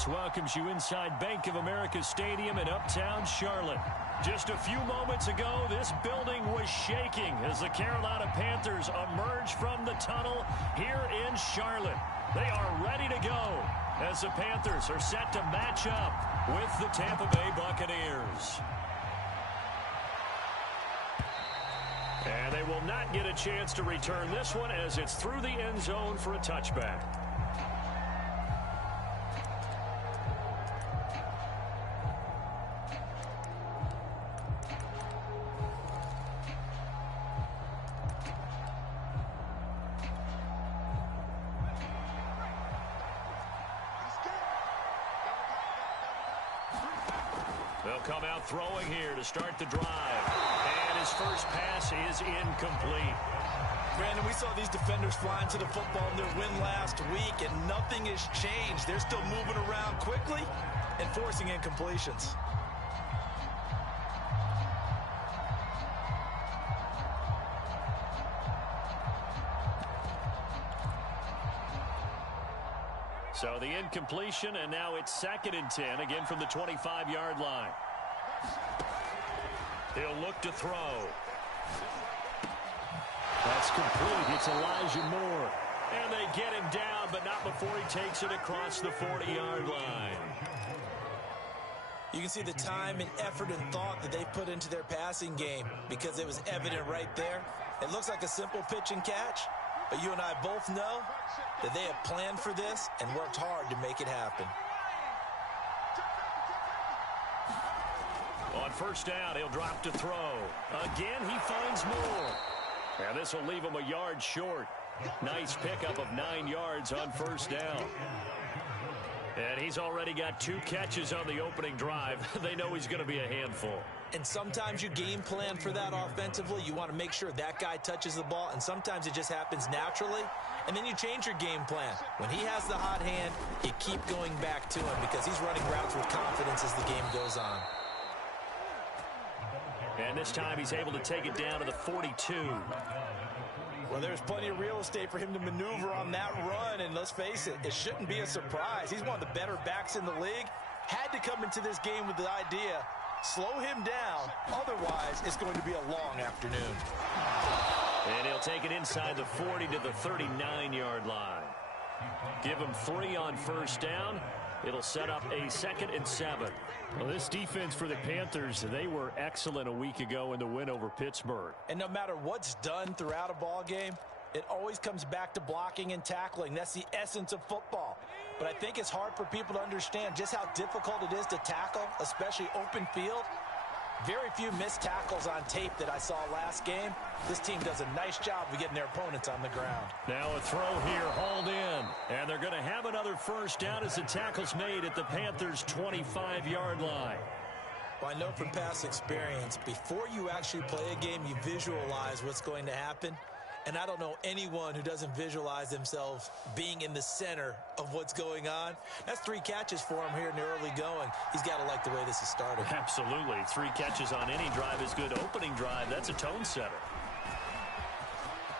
Sports welcomes you inside Bank of America Stadium in Uptown Charlotte. Just a few moments ago, this building was shaking as the Carolina Panthers emerged from the tunnel here in Charlotte. They are ready to go as the Panthers are set to match up with the Tampa Bay Buccaneers. And they will not get a chance to return this one as it's through the end zone for a touchback. They'll come out throwing here to start the drive. And his first pass is incomplete. Brandon, we saw these defenders flying to the football in their win last week, and nothing has changed. They're still moving around quickly and forcing incompletions. So the incompletion, and now it's 2nd and 10, again from the 25-yard line. He'll look to throw. That's complete. It's Elijah Moore. And they get him down, but not before he takes it across the 40-yard line. You can see the time and effort and thought that they put into their passing game because it was evident right there. It looks like a simple pitch and catch, but you and I both know that they have planned for this and worked hard to make it happen. On first down, he'll drop to throw. Again, he finds Moore. And this will leave him a yard short. Nice pickup of 9 yards on first down. And he's already got 2 catches on the opening drive. They know he's going to be a handful. And sometimes you game plan for that offensively. You want to make sure that guy touches the ball, and sometimes it just happens naturally. And then you change your game plan. When he has the hot hand, you keep going back to him because he's running routes with confidence as the game goes on. And this time he's able to take it down to the 42. Well, there's plenty of real estate for him to maneuver on that run, and let's face it, it shouldn't be a surprise. He's one of the better backs in the league. Had to come into this game with the idea, slow him down, otherwise it's going to be a long afternoon. And he'll take it inside the 40 to the 39-yard line. Give him 3 on first down. It'll set up a 2nd and 7. Well, this defense for the Panthers, they were excellent a week ago in the win over Pittsburgh. And no matter what's done throughout a ball game, it always comes back to blocking and tackling. That's the essence of football. But I think it's hard for people to understand just how difficult it is to tackle, especially open field. Very few missed tackles on tape that I saw last game. This team does a nice job of getting their opponents on the ground. Now a throw here, hauled in. And they're going to have another first down as the tackle's made at the Panthers' 25-yard line. Well, I know from past experience, before you actually play a game, you visualize what's going to happen. And I don't know anyone who doesn't visualize themselves being in the center of what's going on. That's 3 catches for him here in the early going. He's got to like the way this is started. Absolutely. 3 catches on any drive is good. Opening drive, that's a tone setter.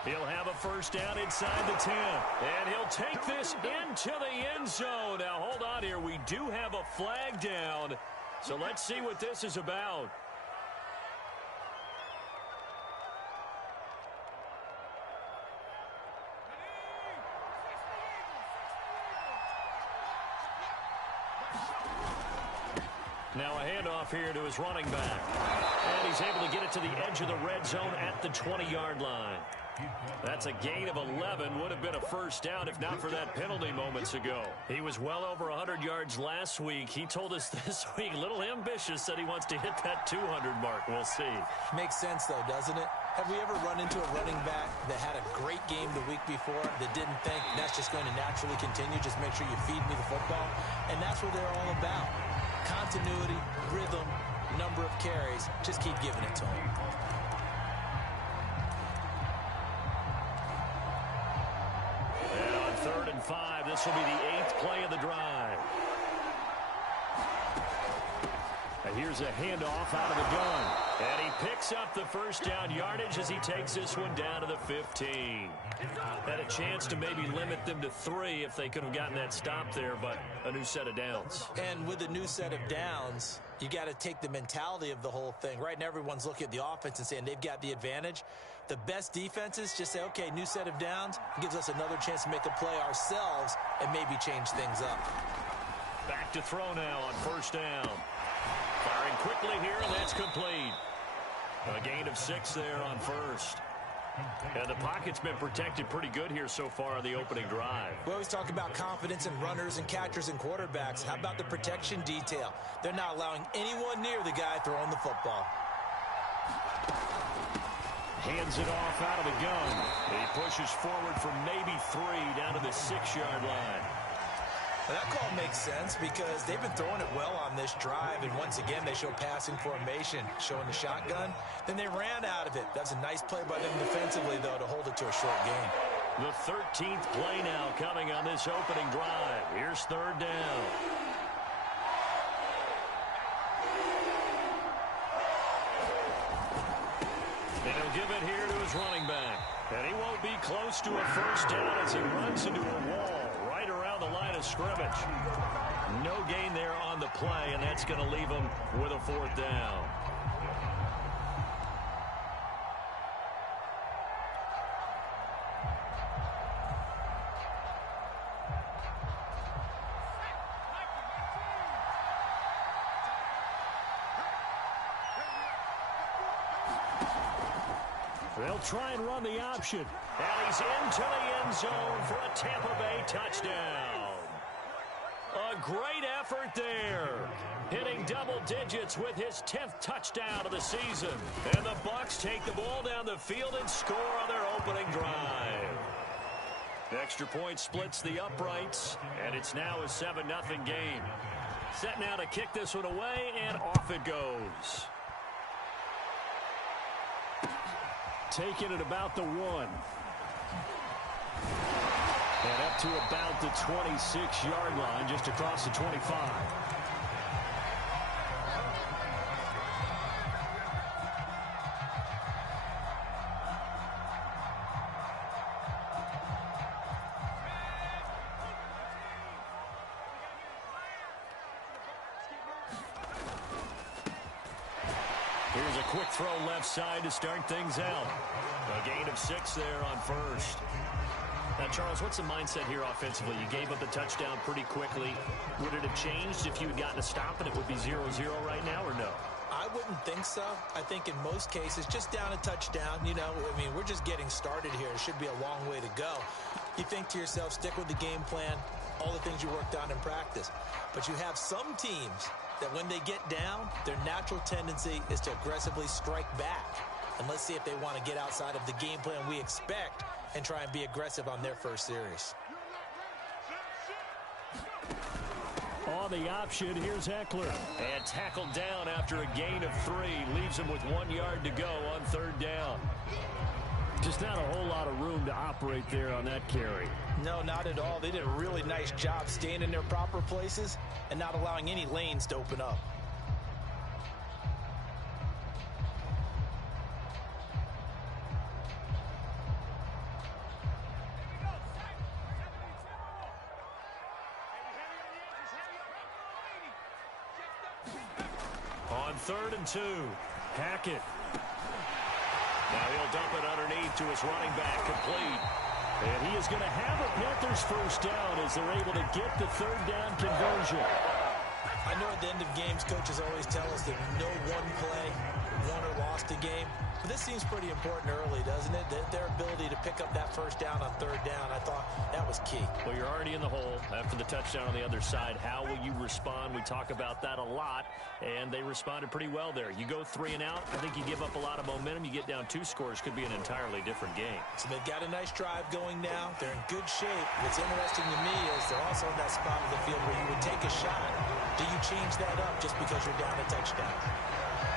He'll have a first down inside the 10. And he'll take this into the end zone. Now, hold on here. We do have a flag down. So let's see what this is about. Now a handoff here to his running back. And he's able to get it to the edge of the red zone at the 20-yard line. That's a gain of 11. Would have been a first down if not for that penalty moments ago. He was well over 100 yards last week. He told us this week, a little ambitious, said he wants to hit that 200 mark. We'll see. Makes sense, though, doesn't it? Have we ever run into a running back that had a great game the week before that didn't think that's just going to naturally continue? Just make sure you feed me the football. And that's what they're all about. Continuity, rhythm, number of carries. Just keep giving it to him. And on 3rd and 5, this will be the 8th play of the drive. Here's a handoff out of the gun. And he picks up the first down yardage as he takes this one down to the 15. Had a chance to maybe limit them to 3 if they could have gotten that stop there, but a new set of downs. And with a new set of downs, you got to take the mentality of the whole thing. Right now, everyone's looking at the offense and saying they've got the advantage. The best defenses just say, okay, new set of downs gives us another chance to make a play ourselves and maybe change things up. Back to throw now on first down. Firing quickly here, and that's complete. A gain of 6 there on first. And the pocket's been protected pretty good here so far on the opening drive. We always talk about confidence in runners and catchers and quarterbacks. How about the protection detail? They're not allowing anyone near the guy throwing the football. Hands it off out of the gun. He pushes forward for maybe 3 down to the 6-yard line. Well, that call makes sense because they've been throwing it well on this drive, and once again they show passing formation, showing the shotgun. Then they ran out of it. That's a nice play by them defensively, though, to hold it to a short gain. The 13th play now coming on this opening drive. Here's third down. And he'll give it here to his running back. And he won't be close to a first down as he runs into a wall right around the line of scrimmage. No gain there on the play, and that's going to leave him with a 4th down. They'll try and run the option. And he's into the end zone for a Tampa Bay touchdown. A great effort there. Hitting double digits with his 10th touchdown of the season. And the Bucs take the ball down the field and score on their opening drive. The extra point splits the uprights, and it's now a 7-0 game. Set now to kick this one away, and off it goes. Taking it about the 1. And up to about the 26-yard line, just across the 25. Here's a quick throw left side to start things out. A gain of 6 there on first. Now, Charles, what's the mindset here offensively? You gave up the touchdown pretty quickly. Would it have changed if you had gotten a stop and it would be 0-0 right now, or no? I wouldn't think so. I think in most cases, just down a touchdown, you know, I mean, we're just getting started here. It should be a long way to go. You think to yourself, stick with the game plan, all the things you worked on in practice. But you have some teams that when they get down, their natural tendency is to aggressively strike back. And let's see if they want to get outside of the game plan we expect and try and be aggressive on their first series. On the option, here's Eckler. And tackled down after a gain of 3. Leaves him with 1 yard to go on third down. Just not a whole lot of room to operate there on that carry. No, not at all. They did a really nice job staying in their proper places and not allowing any lanes to open up. On 3rd and 2. Hackett. Now he'll dump it underneath to his running back, complete. And he is going to have a Panthers first down as they're able to get the 3rd down conversion. I know at the end of games, coaches always tell us that no one play won or lost a game. But this seems pretty important early, doesn't it? Their ability to pick up that first down on 3rd down, I thought that was key. Well, you're already in the hole after the touchdown on the other side. How will you respond? We talk about that a lot, and they responded pretty well there. You go 3 and out, I think you give up a lot of momentum. You get down 2 scores, could be an entirely different game. So they've got a nice drive going now. They're in good shape. What's interesting to me is they're also in that spot of the field where you would take a shot. Do you change that up just because you're down a touchdown?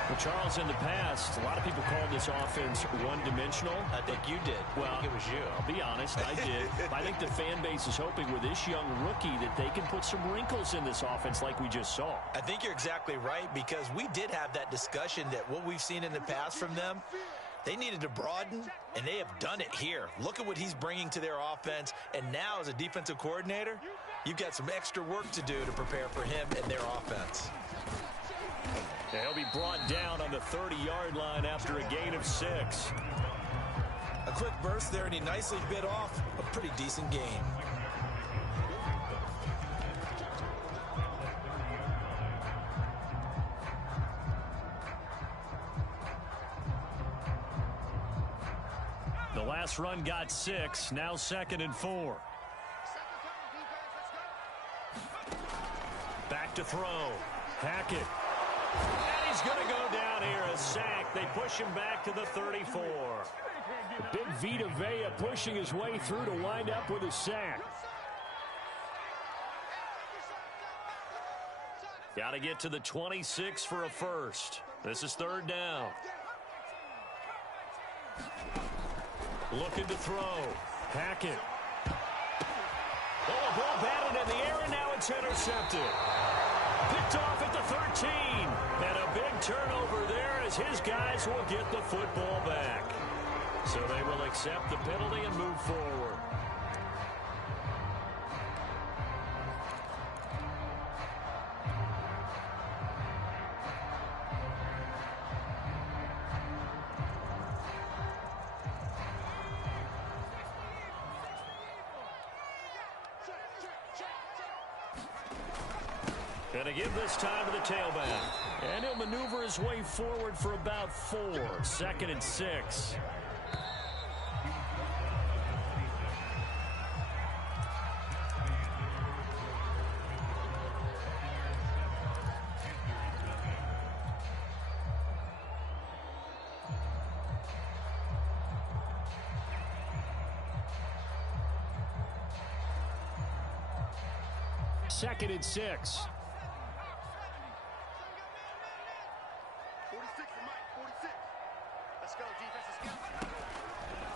Well, Charles, in the past, a lot of people called this offense one-dimensional. I think you did. Well, I think it was you. I'll be honest, I did. I think the fan base is hoping with this young rookie that they can put some wrinkles in this offense like we just saw. I think you're exactly right, because we did have that discussion that what we've seen in the past from them, they needed to broaden, and they have done it here. Look at what he's bringing to their offense, and now as a defensive coordinator, you've got some extra work to do to prepare for him and their offense. He'll be brought down on the 30-yard line after a gain of 6. A quick burst there, and he nicely bit off a pretty decent gain. The last run got 6, now 2nd and 4. Back to throw. Hackett. And he's going to go down here, a sack. They push him back to the 34. Big Vita Vea pushing his way through to wind up with a sack. Got to get to the 26 for a first. This is 3rd down. Looking to throw. Hackett. Oh, a ball batted in the air, and now it's intercepted. Picked off at the 13. And a big turnover there as his guys will get the football back. So they will accept the penalty and move forward. Going to give this time to the tailback. And he'll maneuver his way forward for about 4. 2nd and 6. Second and 6.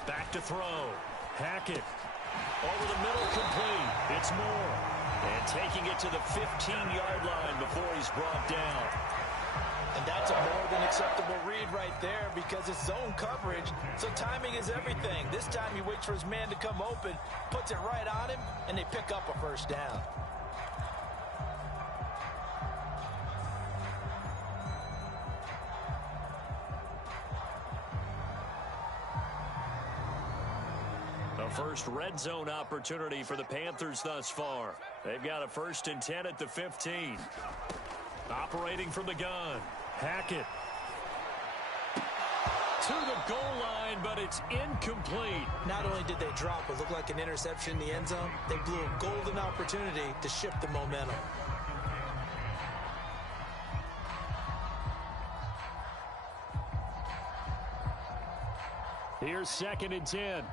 Back to throw. Hackett. Over the middle, complete. It's Moore. And taking it to the 15-yard line before he's brought down. And that's a more than acceptable read right there, because it's zone coverage, so timing is everything. This time he waits for his man to come open, puts it right on him, and they pick up a first down. First red zone opportunity for the Panthers thus far. They've got a 1st and 10 at the 15. Operating from the gun. Hackett. To the goal line, but it's incomplete. Not only did they drop what looked like an interception in the end zone, they blew a golden opportunity to shift the momentum. Here's 2nd and 10.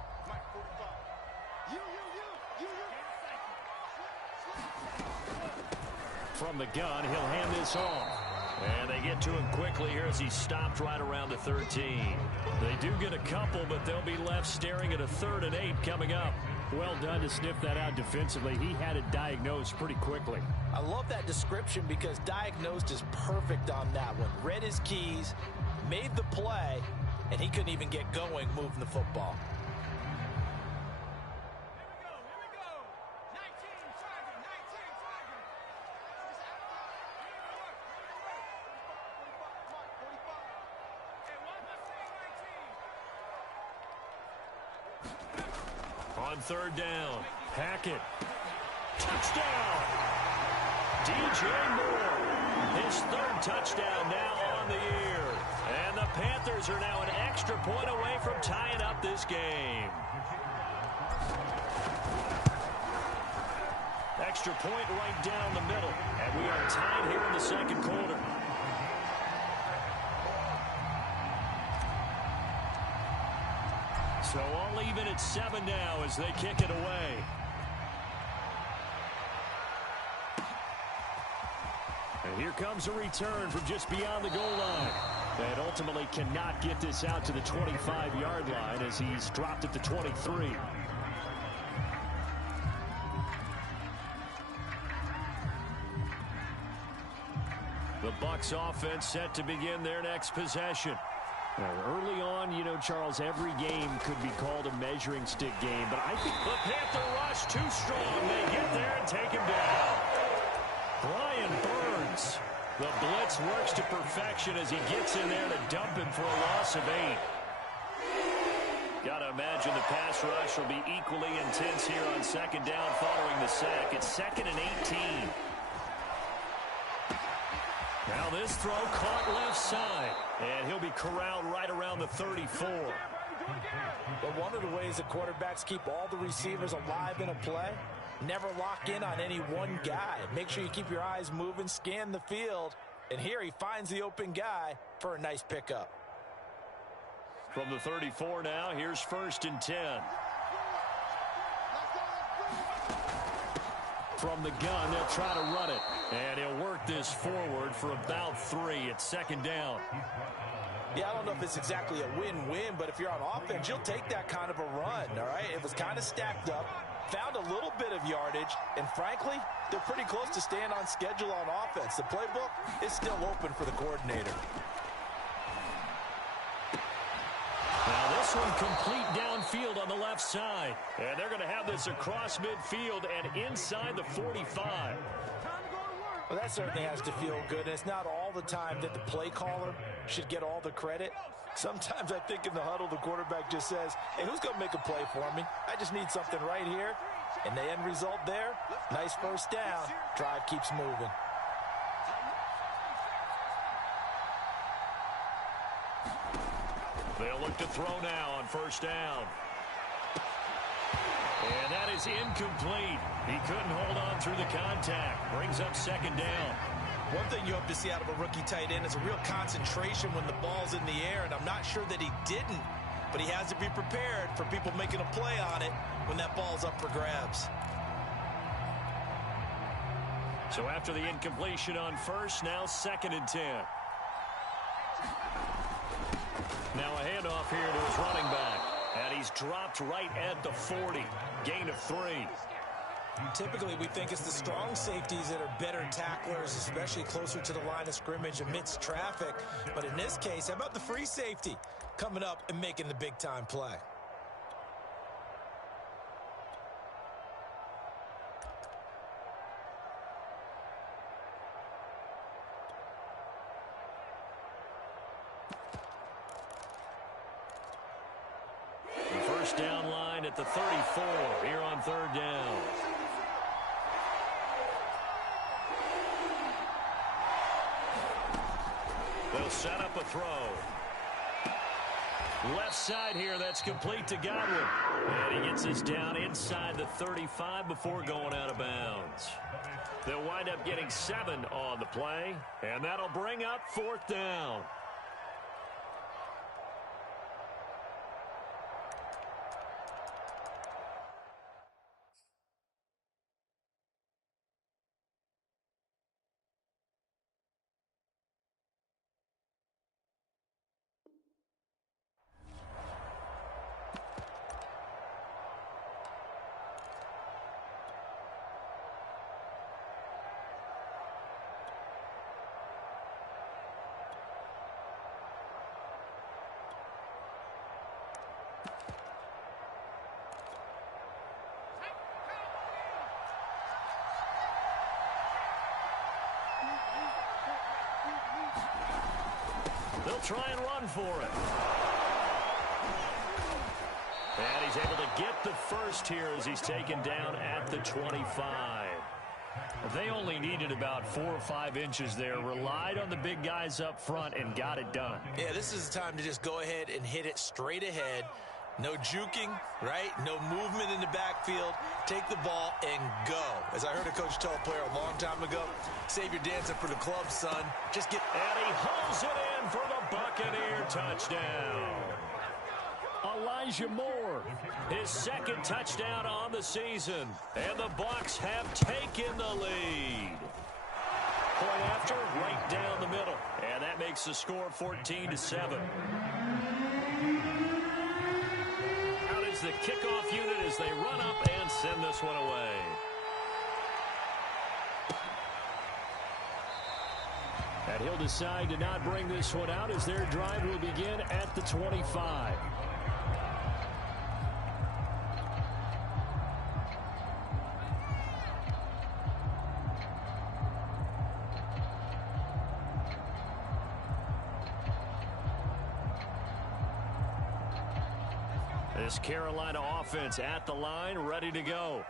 From the gun, he'll hand this off. And they get to him quickly here as he stopped right around the 13. They do get a couple, but they'll be left staring at a 3rd and 8 coming up. Well done to sniff that out defensively. He had it diagnosed pretty quickly. I love that description, because diagnosed is perfect on that one. Read his keys, made the play, and he couldn't even get going moving the football. On 3rd down, Hackett. Touchdown! DJ Moore. His 3rd touchdown now on the year. And the Panthers are now an extra point away from tying up this game. Extra point right down the middle. And we are tied here in the 2nd quarter. So all even at 7 now as they kick it away. And here comes a return from just beyond the goal line. And ultimately cannot get this out to the 25-yard line as he's dropped at the 23. The Bucs offense set to begin their next possession. Now, early on, you know, Charles, every game could be called a measuring stick game, but I think the Panther rush too strong. They get there and take him down. Brian Burns. The blitz works to perfection as he gets in there to dump him for a loss of 8. Got to imagine the pass rush will be equally intense here on second down following the sack. It's 2nd and 18. Now this throw caught left side, and he'll be corralled right around the 34. But one of the ways the quarterbacks keep all the receivers alive in a play, never lock in on any one guy. Make sure you keep your eyes moving, scan the field, and here he finds the open guy for a nice pickup. From the 34 now, here's 1st and 10. From the gun, they'll try to run it. And he'll work this forward for about 3. It's 2nd down. Yeah, I don't know if it's exactly a win-win, but if you're on offense, you'll take that kind of a run, all right? It was kind of stacked up, found a little bit of yardage, and frankly, they're pretty close to staying on schedule on offense. The playbook is still open for the coordinator. Now this one complete downfield on the left side. And they're going to have this across midfield and inside the 45. Well, that certainly has to feel good. And it's not all the time that the play caller should get all the credit. Sometimes I think in the huddle, the quarterback just says, hey, who's going to make a play for me? I just need something right here. And the end result there, nice 1st down. Drive keeps moving. They'll look to throw now on 1st down. And that is incomplete. He couldn't hold on through the contact. Brings up 2nd down. One thing you hope to see out of a rookie tight end is a real concentration when the ball's in the air, and I'm not sure that he didn't, but he has to be prepared for people making a play on it when that ball's up for grabs. So after the incompletion on 1st, now 2nd and 10. Now a handoff here to his running back. And he's dropped right at the 40. Gain of 3. Typically, we think it's the strong safeties that are better tacklers, especially closer to the line of scrimmage amidst traffic. But in this case, how about the free safety coming up and making the big-time play? First down line at the 34 here on 3rd down. They'll set up a throw. Left side here, that's complete to Godwin. And he gets this down inside the 35 before going out of bounds. They'll wind up getting 7 on the play, and that'll bring up 4th down. They'll try and run for it. And he's able to get the first here as he's taken down at the 25. They only needed about 4 or 5 inches there, relied on the big guys up front, and got it done. Yeah, this is the time to just go ahead and hit it straight ahead. No juking, right? No movement in the backfield. Take the ball and go. As I heard a coach tell a player a long time ago, save your dancing for the club, son. Just get... And he hauls it in for the Buccaneer touchdown. Elijah Moore, his 2nd touchdown on the season. And the Bucs have taken the lead. Boy, going after? Right down the middle. And that makes the score 14-7. Out is the kickoff unit as they run up and send this one away. And he'll decide to not bring this one out as their drive will begin at the 25. This Carolina offense at the line, ready to go.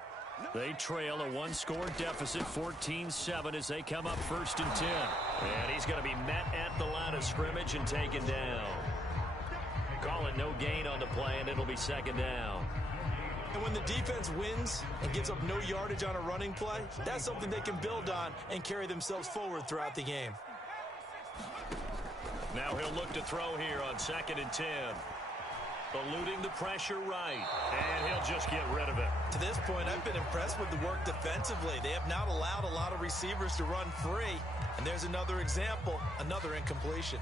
They trail a one-score deficit, 14-7, as they come up 1st and 10. And he's going to be met at the line of scrimmage and taken down. Call it no gain on the play, and it'll be 2nd down. And when the defense wins and gives up no yardage on a running play, that's something they can build on and carry themselves forward throughout the game. Now he'll look to throw here on 2nd and 10. Eluding the pressure right, and he'll just get rid of it. To this point, I've been impressed with the work defensively. They have not allowed a lot of receivers to run free, and there's another example, another incompletion.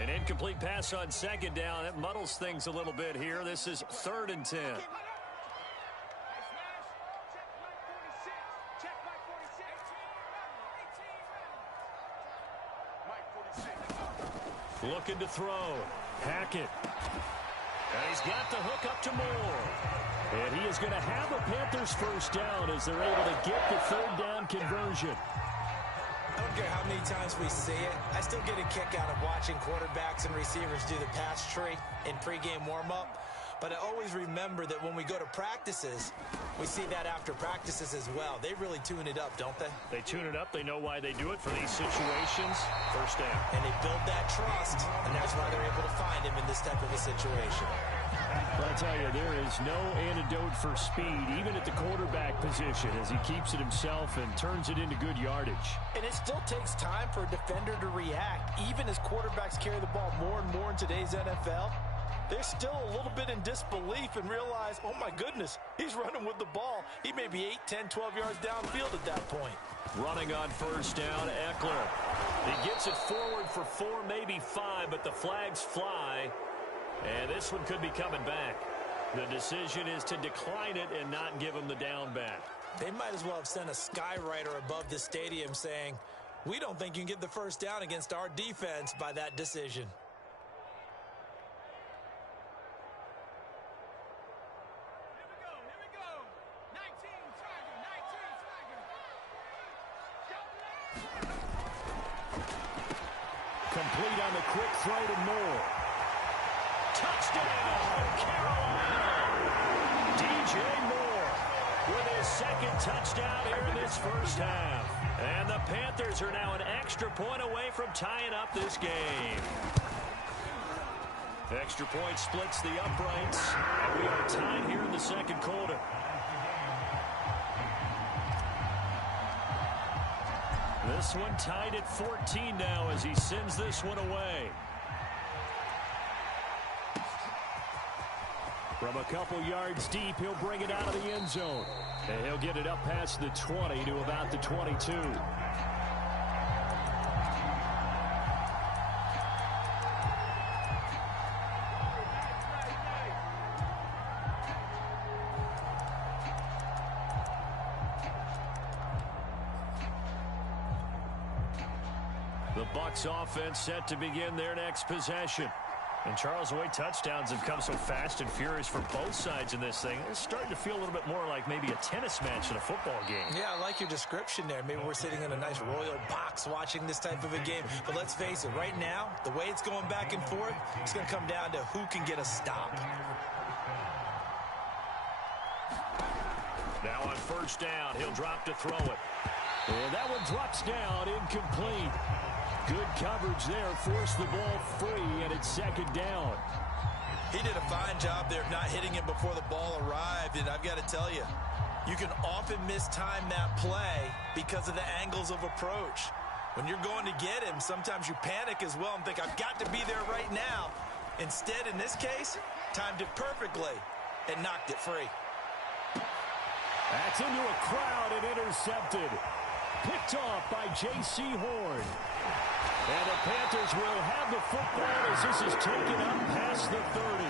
An incomplete pass on 2nd down. That muddles things a little bit here. This is 3rd and 10. Looking to throw. Hackett. And he's got the hook up to Moore. And he is going to have a Panthers 1st down as they're able to get the 3rd down conversion. I don't care how many times we see it. I still get a kick out of watching quarterbacks and receivers do the pass tree in pregame warm-up. But I always remember that when we go to practices, we see that after practices as well. They really tune it up, don't they? They tune it up. They know why they do it for these situations. 1st down. And they build that trust, and that's why they're able to find him in this type of a situation. But I tell you, there is no antidote for speed, even at the quarterback position, as he keeps it himself and turns it into good yardage. And it still takes time for a defender to react, even as quarterbacks carry the ball more and more in today's NFL. They're still a little bit in disbelief and realize, oh my goodness, he's running with the ball. He may be 8, 10, 12 yards downfield at that point. Running on 1st down, Eckler. He gets it forward for 4, maybe 5, but the flags fly. And this one could be coming back. The decision is to decline it and not give him the down back. They might as well have sent a skywriter above the stadium saying, we don't think you can get the 1st down against our defense by that decision. Complete on the quick throw to Moore. Touchdown, Carolina! DJ Moore with his 2nd touchdown here in this 1st half. And the Panthers are now an extra point away from tying up this game. Extra point splits the uprights. And we are tied here in the 2nd quarter. This one tied at 14 now as he sends this one away. From a couple yards deep, he'll bring it out of the end zone. And he'll get it up past the 20 to about the 22. The Bucs offense set to begin their next possession. And Charles, the way touchdowns have come so fast and furious for both sides in this thing, it's starting to feel a little bit more like maybe a tennis match in a football game. Yeah, I like your description there. Maybe we're sitting in a nice royal box watching this type of a game. But let's face it, right now, the way it's going back and forth, it's going to come down to who can get a stop. Now on 1st down, he'll drop to throw it. And that one drops down, incomplete. Good coverage there, forced the ball free, and it's 2nd down. He did a fine job there of not hitting him before the ball arrived, and I've got to tell you, you can often mistime that play because of the angles of approach. When you're going to get him, sometimes you panic as well and think, I've got to be there right now. Instead, in this case, timed it perfectly. and knocked it free. That's into a crowd and intercepted. Picked off by J.C. Horn. And the Panthers will have the football as this is taken up past the 30.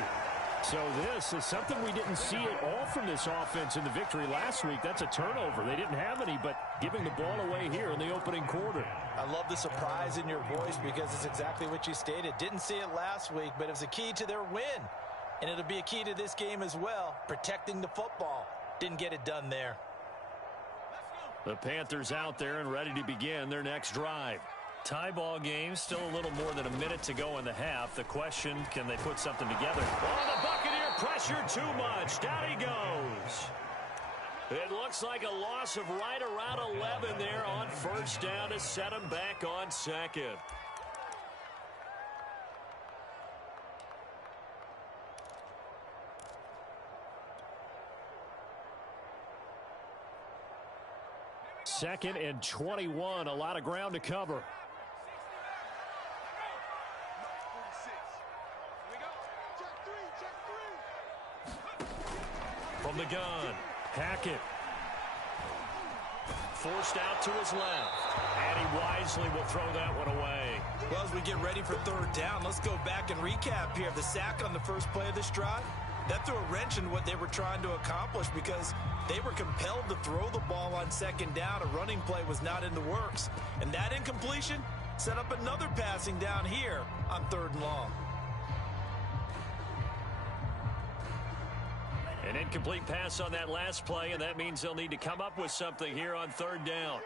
So this is something we didn't see at all from this offense in the victory last week. That's a turnover. They didn't have any, but giving the ball away here in the opening quarter. I love the surprise in your voice because it's exactly what you stated. Didn't see it last week, but it was a key to their win. And it'll be a key to this game as well, protecting the football. Didn't get it done there. The Panthers out there and ready to begin their next drive. Tie ball game, still a little more than a minute to go in the half. The question, can they put something together? Oh, the Buccaneer pressure too much. Down he goes. It looks like a loss of right around 11 there on first down to set him back on second. Second and 21, a lot of ground to cover. From the gun, Hackett. Forced out to his left. And he wisely will throw that one away. Well, as we get ready for third down, let's go back and recap here. The sack on the first play of this drive, that threw a wrench in what they were trying to accomplish because they were compelled to throw the ball on second down. A running play was not in the works. And that incompletion set up another passing down here on third and long. An incomplete pass on that last play, and that means they'll need to come up with something here on third down.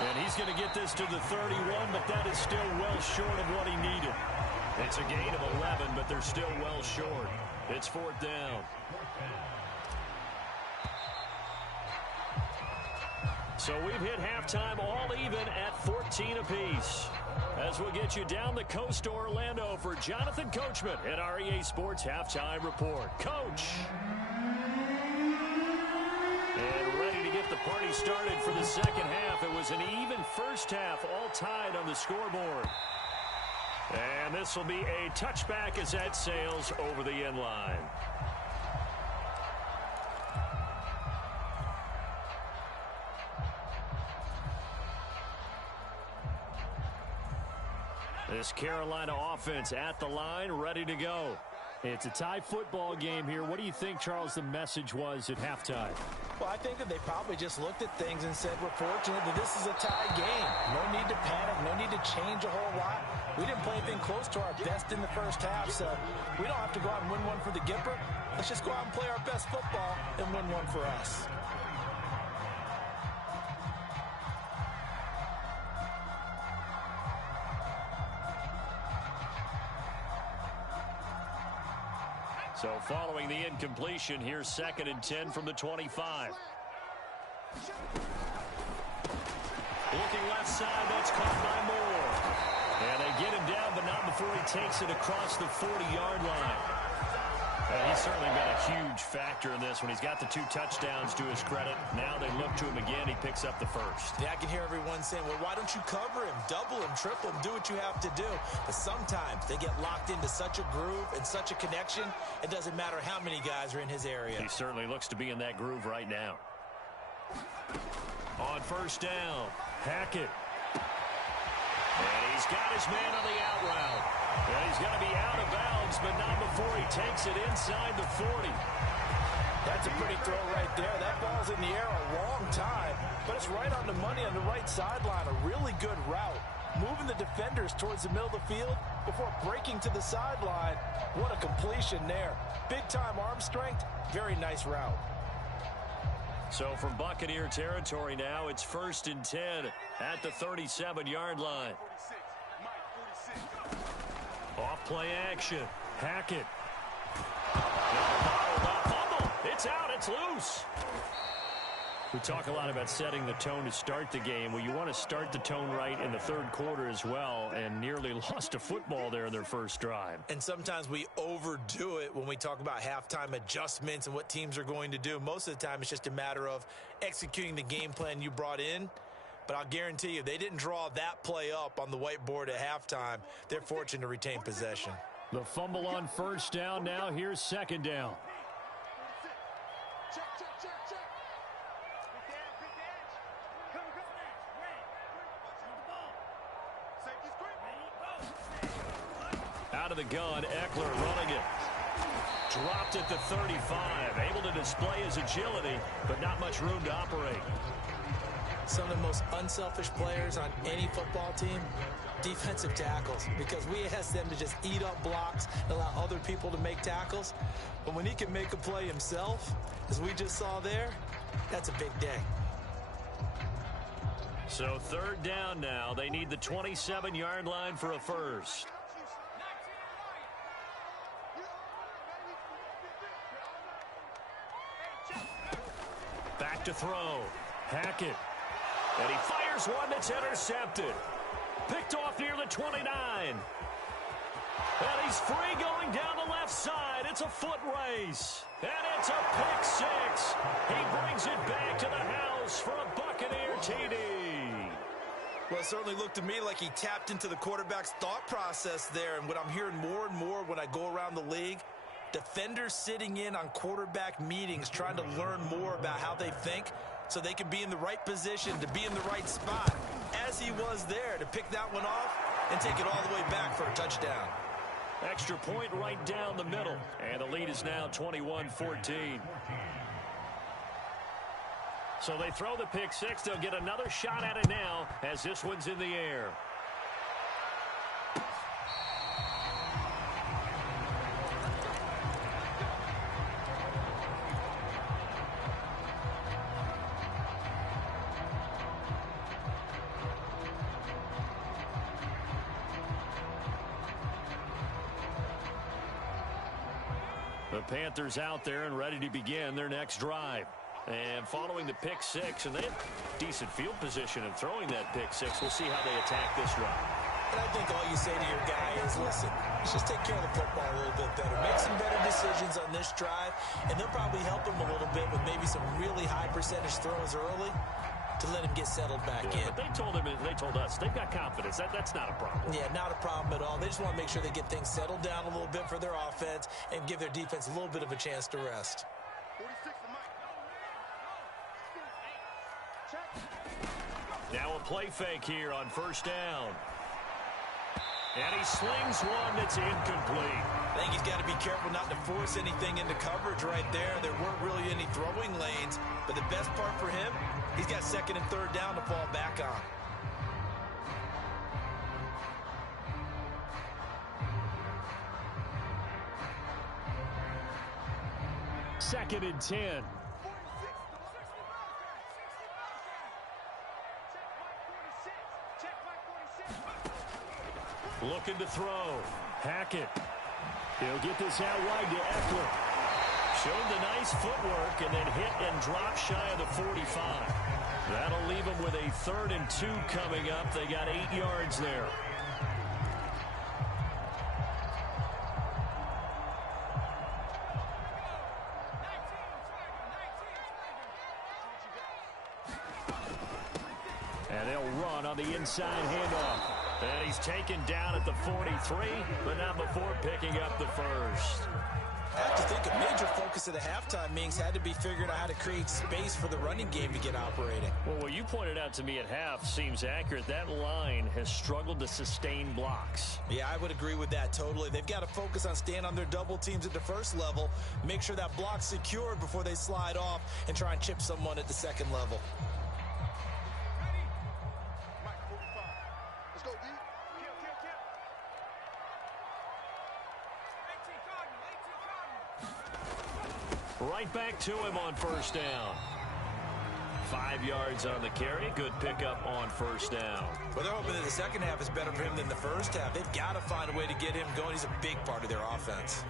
And he's going to get this to the 31, but that is still well short of what he needed. It's a gain of 11, but they're still well short. It's fourth down. So we've hit halftime all even at 14 apiece. As we'll get you down the coast to Orlando for Jonathan Coachman at our EA Sports Halftime Report. Coach. And ready to get the party started for the second half. It was an even first half, all tied on the scoreboard. And this will be a touchback as that sails over the end line. This Carolina offense at the line, ready to go. It's a tie football game here. What do you think, Charles, the message was at halftime? Well, I think that they probably just looked at things and said, we're fortunate that this is a tie game. No need to panic. No need to change a whole lot. We didn't play anything close to our best in the first half, so we don't have to go out and win one for the Gipper. Let's just go out and play our best football and win one for us. So following the incompletion, here's second and 10 from the 25. Looking left side, that's caught by Moore. And they get him down, but not before he takes it across the 40-yard line. And he's certainly been a huge factor in this when he's got the 2 touchdowns to his credit. Now they look to him again. He picks up the first. Yeah, I can hear everyone saying, well, why don't you cover him, double him, triple him, do what you have to do. But sometimes they get locked into such a groove and such a connection, it doesn't matter how many guys are in his area. He certainly looks to be in that groove right now. On first down, Hackett. And he's got his man on the out route. And he's going to be out of bounds, but not before he takes it inside the 40. That's a pretty throw right there. That ball's in the air a long time, but it's right on the money on the right sideline. A really good route. Moving the defenders towards the middle of the field before breaking to the sideline. What a completion there. Big-time arm strength. Very nice route. So from Buccaneer territory now, it's first and 10 at the 37-yard line. Off play action. Hackett. It's out. It's loose. We talk a lot about setting the tone to start the game. Well, you want to start the tone right in the third quarter as well, and nearly lost a football there in their first drive. And sometimes we overdo it when we talk about halftime adjustments and what teams are going to do. Most of the time, it's just a matter of executing the game plan you brought in. But I'll guarantee you, they didn't draw that play up on the whiteboard at halftime. They're fortunate to retain possession. The fumble on first down now. Here's second down. Out of the gun, Eckler running it. Dropped at the 35. Able to display his agility, but not much room to operate. Some of the most unselfish players on any football team, defensive tackles, because we ask them to just eat up blocks and allow other people to make tackles. But when he can make a play himself, as we just saw there, that's a big day. So third down now. They need the 27-yard line for a first. Back to throw. Hackett. And he fires one that's intercepted. Picked off near the 29. And he's free going down the left side. It's a foot race. And it's a pick six. He brings it back to the house for a Buccaneer TD. Well, it certainly looked to me like he tapped into the quarterback's thought process there. And what I'm hearing more and more when I go around the league, defenders sitting in on quarterback meetings trying to learn more about how they think so they can be in the right position to be in the right spot, as he was there, to pick that one off and take it all the way back for a touchdown. Extra point right down the middle. And the lead is now 21-14. So they throw the pick six. They'll get another shot at it now as this one's in the air. The Panthers out there and ready to begin their next drive. And following the pick six, and they have decent field position in throwing that pick six. We'll see how they attack this drive. And I think all you say to your guy is, listen, let's just take care of the football a little bit better. Make some better decisions on this drive, and they'll probably help him a little bit with maybe some really high percentage throws early to let him get settled back in. But they told us they've got confidence. That's not a problem. Yeah, not a problem at all. They just want to make sure they get things settled down a little bit for their offense and give their defense a little bit of a chance to rest. Now a play fake here on first down. And he slings one that's incomplete. I think he's got to be careful not to force anything into coverage right there. There weren't really any throwing lanes, but the best part for him, he's got second and third down to fall back on. Second and 10. Looking to throw. Hackett. He'll get this out wide to Eckler. Showed the nice footwork and then hit and drop shy of the 45. That'll leave them with a 3rd and 2 coming up. They got 8 yards there. And they'll run on the inside handoff. And he's taken down at the 43, but not before picking up the first. I have to think a major focus of the halftime meetings had to be figuring out how to create space for the running game to get operating. Well, what you pointed out to me at half seems accurate. That line has struggled to sustain blocks. Yeah, I would agree with that totally. They've got to focus on staying on their double teams at the first level, make sure that block's secured before they slide off and try and chip someone at the second level. Right back to him on first down. 5 yards on the carry. Good pickup on first down. Well, they're hoping that the second half is better for him than the first half. They've got to find a way to get him going. He's a big part of their offense.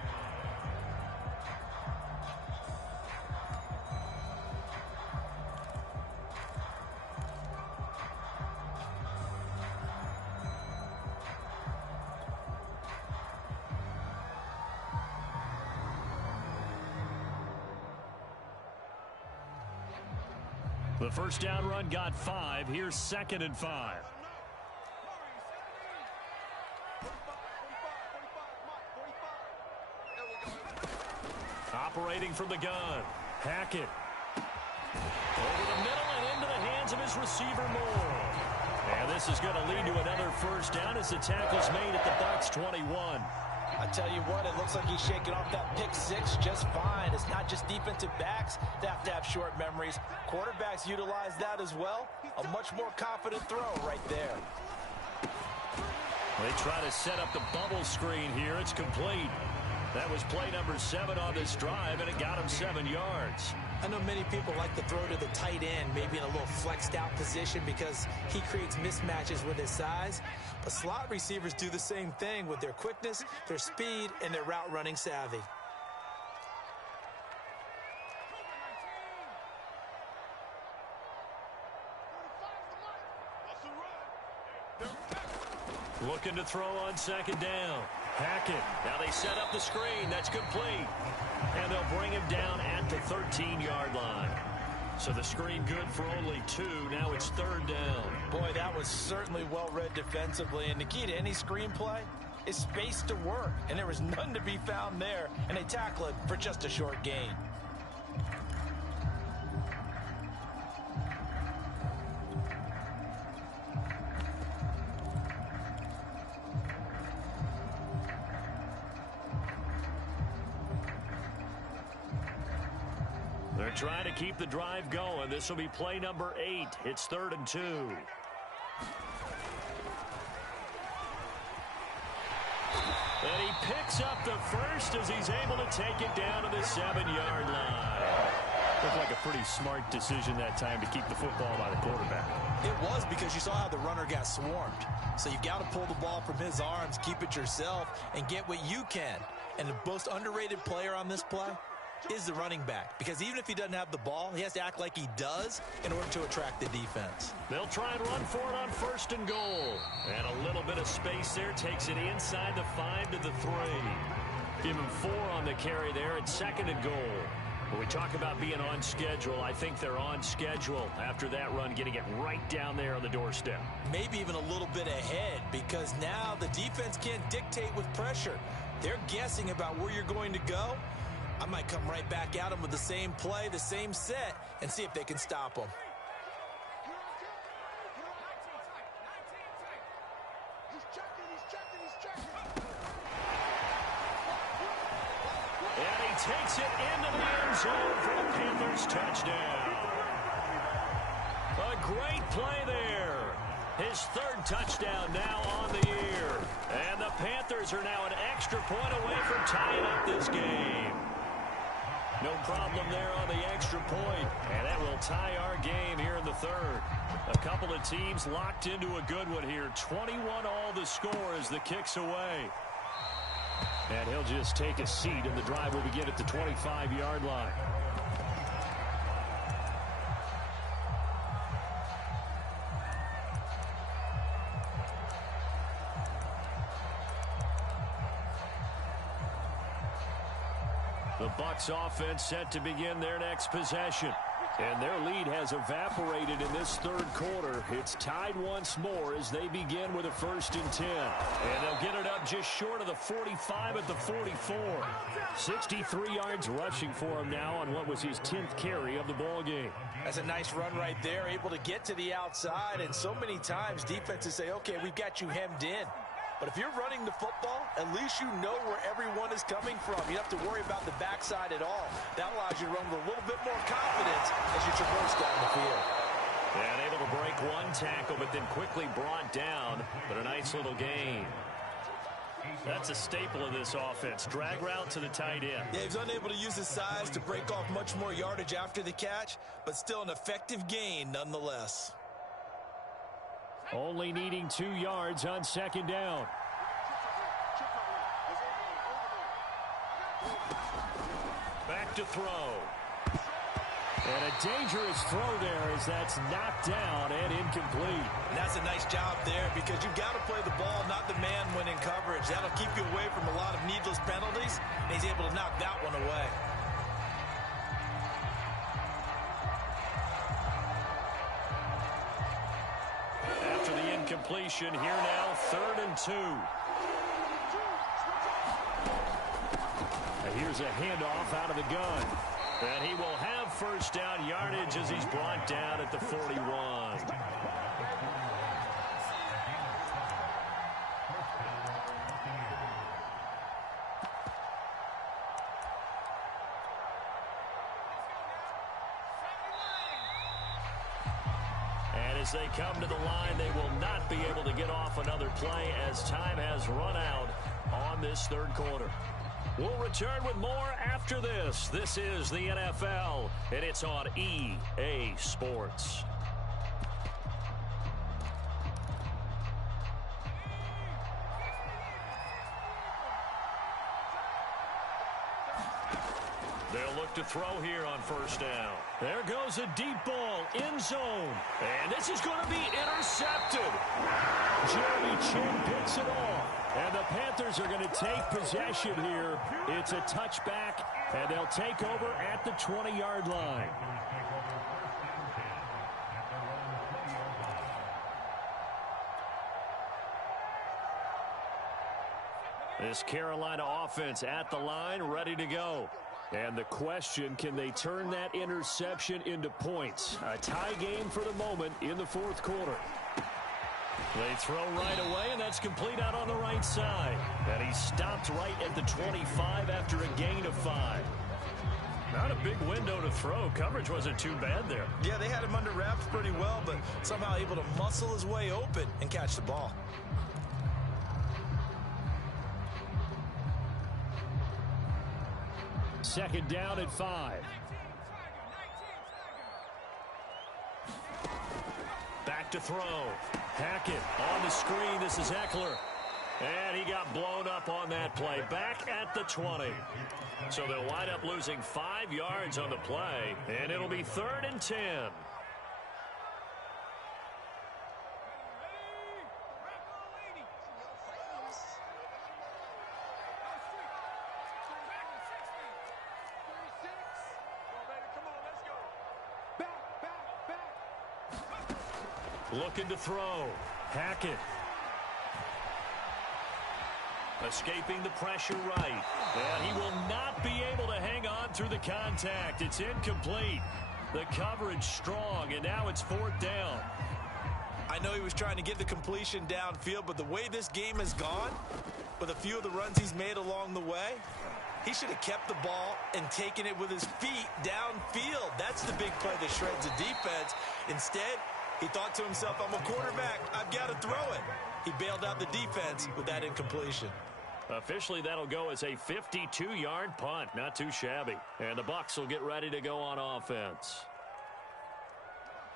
The first down run got 5. Here's 2nd and 5. Operating from the gun. Hackett. Over the middle and into the hands of his receiver, Moore. And this is going to lead to another first down as the tackle's made at the Bucs 21. I tell you what, it looks like he's shaking off that pick six just fine. It's not just defensive backs that have to have short memories. Quarterbacks utilize that as well. A much more confident throw right there. They try to set up the bubble screen here. It's complete. That was play number 7 on this drive, and it got him 7 yards. I know many people like to throw to the tight end, maybe in a little flexed out position because he creates mismatches with his size. But slot receivers do the same thing with their quickness, their speed, and their route running savvy. Looking to throw on 2nd down. Hackett. Now they set up the screen. That's complete. And they'll bring him down at the 13-yard line. So the screen good for only 2. Now it's 3rd down. Boy, that was certainly well read defensively. And the key to any screenplay is space to work. And there was none to be found there. And they tackle it for just a short gain. They're trying to keep the drive going. This will be play number 8. It's 3rd and 2. And he picks up the first as he's able to take it down to the 7-yard line. Looked like a pretty smart decision that time to keep the football by the quarterback. It was, because you saw how the runner got swarmed. So you got to pull the ball from his arms, keep it yourself, and get what you can. And the most underrated player on this play is the running back, because even if he doesn't have the ball, he has to act like he does in order to attract the defense. They'll try and run for it on 1st and goal. And a little bit of space there takes it inside the 5 to the 3. Give him 4 on the carry there at 2nd and goal. When we talk about being on schedule, I think they're on schedule after that run, getting it right down there on the doorstep. Maybe even a little bit ahead, because now the defense can't dictate with pressure. They're guessing about where you're going to go. I might come right back at them with the same play, the same set, and see if they can stop them. And he takes it into the end zone for a Panthers touchdown. A great play there. His 3rd touchdown now on the year. And the Panthers are now an extra point away from tying up this game. No problem there on the extra point, and that will tie our game here in the 3rd. A couple of teams locked into a good one here. 21 all the score as the kick's away. And he'll just take a seat, and the drive will begin at the 25-yard line. The Bucs offense set to begin their next possession. And their lead has evaporated in this 3rd quarter. It's tied once more as they begin with a 1st and 10. And they'll get it up just short of the 45 at the 44. 63 yards rushing for him now on what was his 10th carry of the ball game. That's a nice run right there, able to get to the outside. And so many times defenses say, okay, we've got you hemmed in. But if you're running the football, at least you know where everyone is coming from. You don't have to worry about the backside at all. That allows you to run with a little bit more confidence as you traverse down the field. And able to break one tackle, but then quickly brought down. But a nice little gain. That's a staple of this offense. Drag route to the tight end. Yeah, he's unable to use his size to break off much more yardage after the catch, but still an effective gain nonetheless. Only needing 2 yards on 2nd down. Back to throw. And a dangerous throw there as that's knocked down and incomplete. And that's a nice job there, because you've got to play the ball, not the man when in coverage. That'll keep you away from a lot of needless penalties, and he's able to knock that one away. incompletion. Here now, 3rd and 2. And here's a handoff out of the gun. And he will have first down yardage as he's brought down at the 41. As they come to the line, they will not be able to get off another play as time has run out on this 3rd quarter. We'll return with more after this. This is the NFL, and it's on EA Sports. They'll look to throw here on first down. There goes a deep ball, end zone. And this is going to be intercepted. Jeremy Chin picks it off. And the Panthers are going to take possession here. It's a touchback, and they'll take over at the 20-yard line. This Carolina offense at the line, ready to go. And the question, can they turn that interception into points? A tie game for the moment in the 4th quarter. They throw right away, and that's complete out on the right side. And he stopped right at the 25 after a gain of 5. Not a big window to throw. Coverage wasn't too bad there. Yeah, they had him under wraps pretty well, but somehow able to muscle his way open and catch the ball. Second down at 5. Back to throw. Hackett on the screen. This is Eckler. And he got blown up on that play. Back at the 20. So they'll wind up losing 5 yards on the play. And it'll be 3rd and 10. Looking to throw. Hackett. Escaping the pressure right. And he will not be able to hang on through the contact. It's incomplete. The coverage strong, and now it's 4th down. I know he was trying to get the completion downfield, but the way this game has gone, with a few of the runs he's made along the way, he should have kept the ball and taken it with his feet downfield. That's the big play that shreds the defense. Instead, he thought to himself, I'm a quarterback. I've got to throw it. He bailed out the defense with that incompletion. Officially, that'll go as a 52-yard punt. Not too shabby. And the Bucs will get ready to go on offense.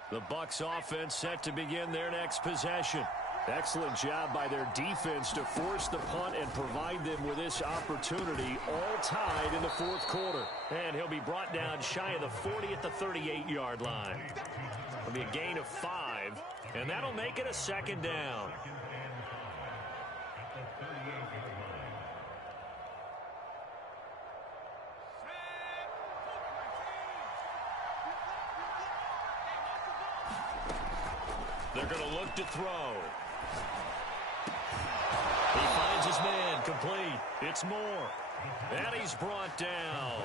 The Bucs offense set to begin their next possession. Excellent job by their defense to force the punt and provide them with this opportunity, all tied in the 4th quarter. And he'll be brought down shy of the 40 at the 38-yard line. It'll be a gain of 5, and that'll make it a 2nd down. They're going to look to throw. He finds his man, complete. It's Moore. And he's brought down.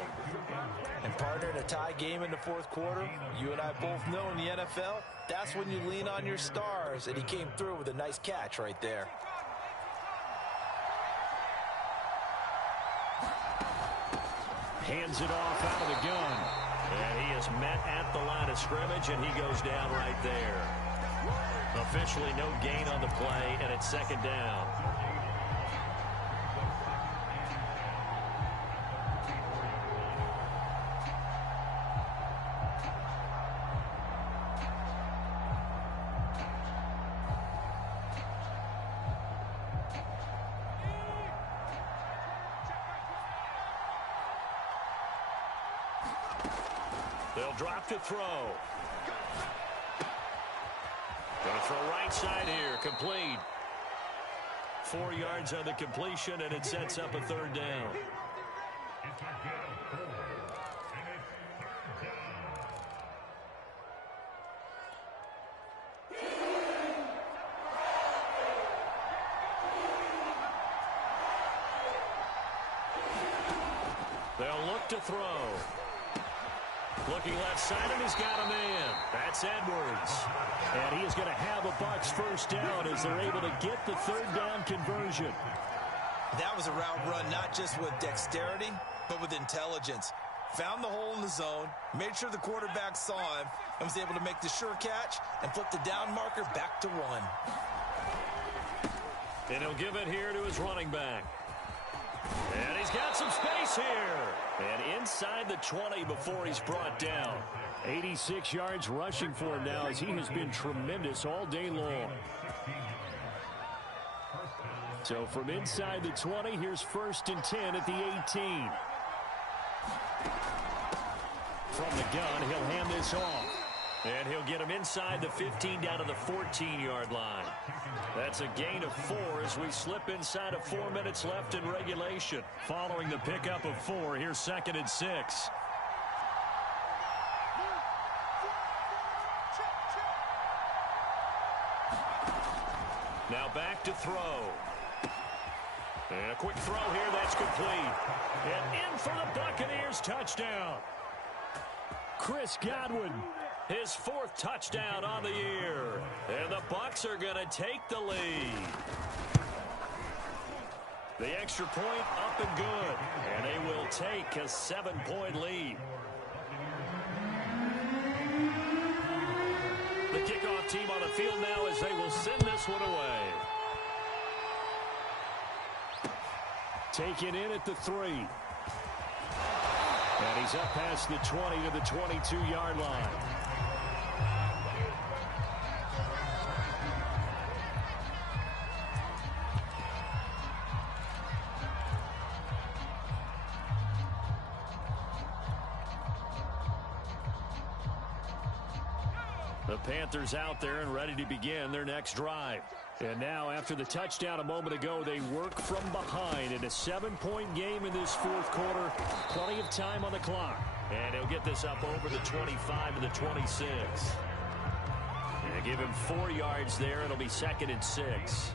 And partner, in a tie game in the 4th quarter, you and I both know in the NFL, that's when you lean on your stars. And he came through with a nice catch right there. Hands it off out of the gun. And he is met at the line of scrimmage, and he goes down right there. Officially no gain on the play, and it's 2nd down. They'll drop to throw. Going to throw right side here, complete. 4 yards on the completion, and it sets up a 3rd down. They'll look to throw. Looking left side, and he's got a man. That's Edwards. And he is going to have a Bucks first down as they're able to get the third down conversion. That was a route run not just with dexterity, but with intelligence. Found the hole in the zone, made sure the quarterback saw him, and was able to make the sure catch and flip the down marker back to 1. And he'll give it here to his running back. And he's got some space here. And inside the 20 before he's brought down. 86 yards rushing for him now as he has been tremendous all day long. So from inside the 20, here's 1st and 10 at the 18. From the gun, he'll hand this off. And he'll get him inside the 15 down to the 14-yard line. That's a gain of 4 as we slip inside of 4 minutes left in regulation. Following the pickup of 4, here's 2nd and 6. Now back to throw. And a quick throw here, that's complete. And in for the Buccaneers, touchdown. Chris Godwin. His 4th touchdown on the year. And the Bucs are going to take the lead. The extra point up and good. And they will take a 7-point lead. The kickoff team on the field now as they will send this one away. Taken in at the 3. And he's up past the 20 to the 22-yard line. The Panthers out there and ready to begin their next drive. And now, after the touchdown a moment ago, they work from behind in a 7-point game in this 4th quarter. Plenty of time on the clock. And he'll get this up over the 25 to the 26. And give him 4 yards there. It'll be 2nd and 6.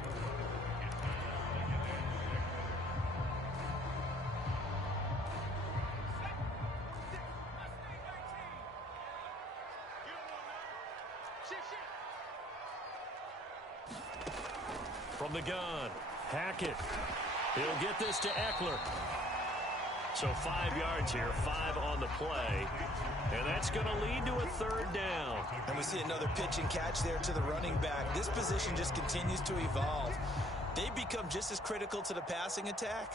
From the gun, Hackett. He'll get this to Eckler. So 5 yards here, 5 on the play. And that's going to lead to a 3rd down. And we see another pitch and catch there to the running back. This position just continues to evolve. They become just as critical to the passing attack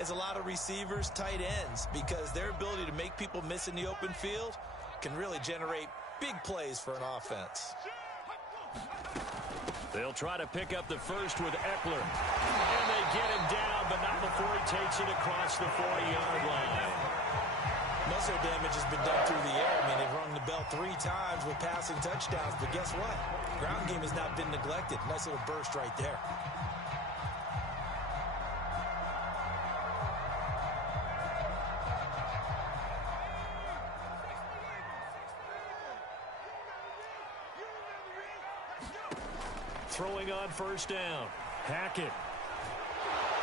as a lot of receivers, tight ends, because their ability to make people miss in the open field can really generate big plays for an offense. They'll try to pick up the first with Eckler. And they get him down, but not before he takes it across the 40-yard line. Most of the damage has been done through the air. I mean, they've rung the bell 3 times with passing touchdowns, but guess what? Ground game has not been neglected. Nice little burst right there. Throwing on 1st down. Hackett.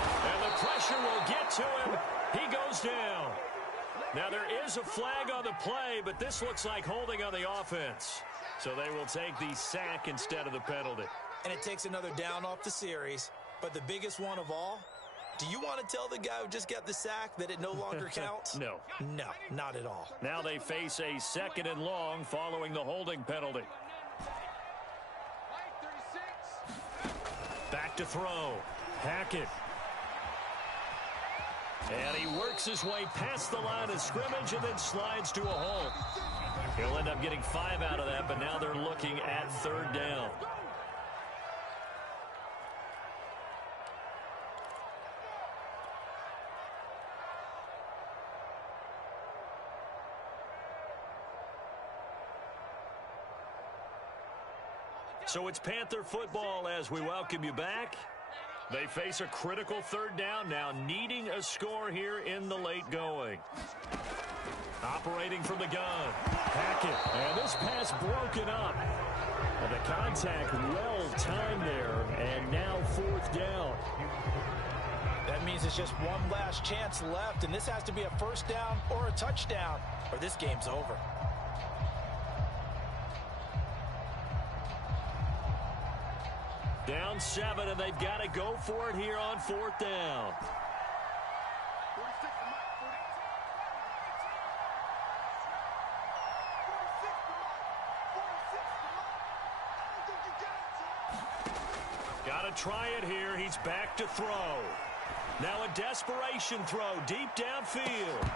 And the pressure will get to him. He goes down. Now there is a flag on the play, but this looks like holding on the offense. So they will take the sack instead of the penalty. And it takes another down off the series. But the biggest one of all, do you want to tell the guy who just got the sack that it no longer counts? No. No, not at all. Now they face a 2nd and long following the holding penalty. Back to throw. Hackett. And he works his way past the line of scrimmage and then slides to a halt. He'll end up getting 5 out of that, but now they're looking at 3rd down. So it's Panther football as we welcome you back. They face a critical 3rd down now, needing a score here in the late going. Operating from the gun, Hackett. And this pass broken up. And the contact well timed there, and now 4th down. That means it's just one last chance left, and this has to be a first down or a touchdown, or this game's over. Down 7, and they've got to go for it here on 4th down. Got to try it here. He's back to throw. Now a desperation throw deep downfield.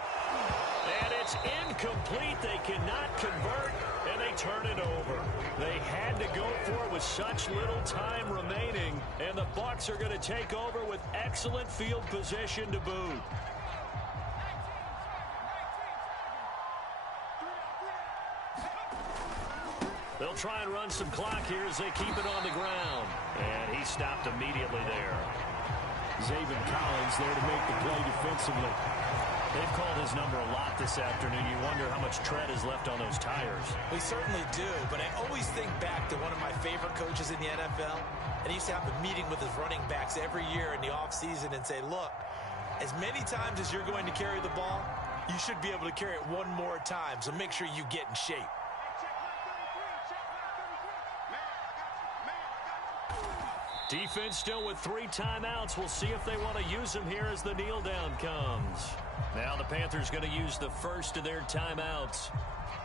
And it's incomplete. They cannot convert, and they turn it over. They had to go for it with such little time remaining, and the Bucs are going to take over with excellent field position to boot. They'll try and run some clock here as they keep it on the ground. And he stopped immediately there. Zaven Collins there to make the play defensively. They've called his number a lot this afternoon. You wonder how much tread is left on those tires. We certainly do, but I always think back to one of my favorite coaches in the NFL, and he used to have a meeting with his running backs every year in the offseason and say, look, as many times as you're going to carry the ball, you should be able to carry it one more time, so make sure you get in shape. Defense still with 3 timeouts. We'll see if they want to use them here as the kneel down comes. Now the Panthers going to use the first of their timeouts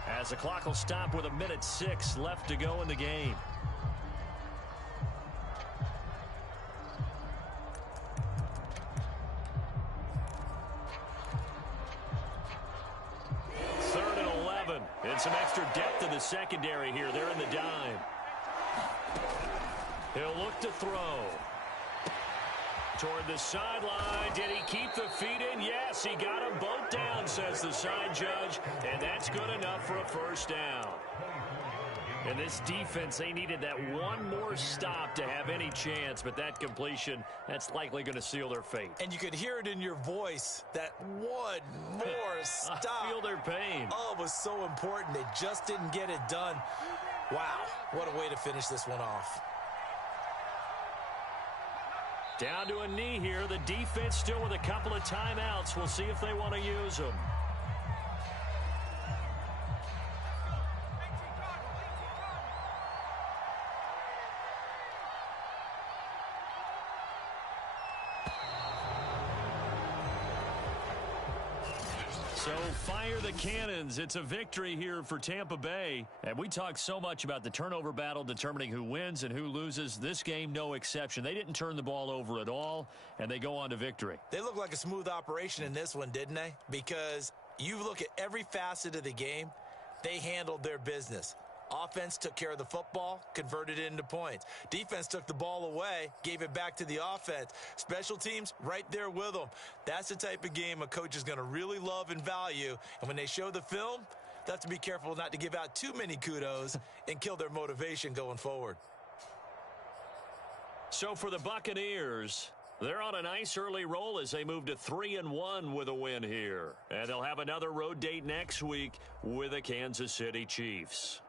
as the clock will stop with 1:06 left to go in the game. Third and 11. And some extra depth in the secondary here. They're in the dime. He'll look to throw. Toward the sideline. Did he keep the feet in? Yes, he got them both down, says the side judge. And that's good enough for a first down. And this defense, they needed that one more stop to have any chance. But that completion, that's likely going to seal their fate. And you could hear it in your voice, that one more stop. I feel their pain. Oh, it was so important. They just didn't get it done. Wow, what a way to finish this one off. Down to a knee here. The defense still with a couple of timeouts. We'll see if they want to use them. So fire the cannons. It's a victory here for Tampa Bay. And we talk so much about the turnover battle determining who wins and who loses. This game, no exception. They didn't turn the ball over at all, and they go on to victory. They look like a smooth operation in this one, didn't they? Because you look at every facet of the game, they handled their business. Offense took care of the football, converted it into points. Defense took the ball away, gave it back to the offense. Special teams, right there with them. That's the type of game a coach is going to really love and value. And when they show the film, they have to be careful not to give out too many kudos and kill their motivation going forward. So for the Buccaneers, they're on a nice early roll as they move to 3-1 with a win here. And they'll have another road date next week with the Kansas City Chiefs.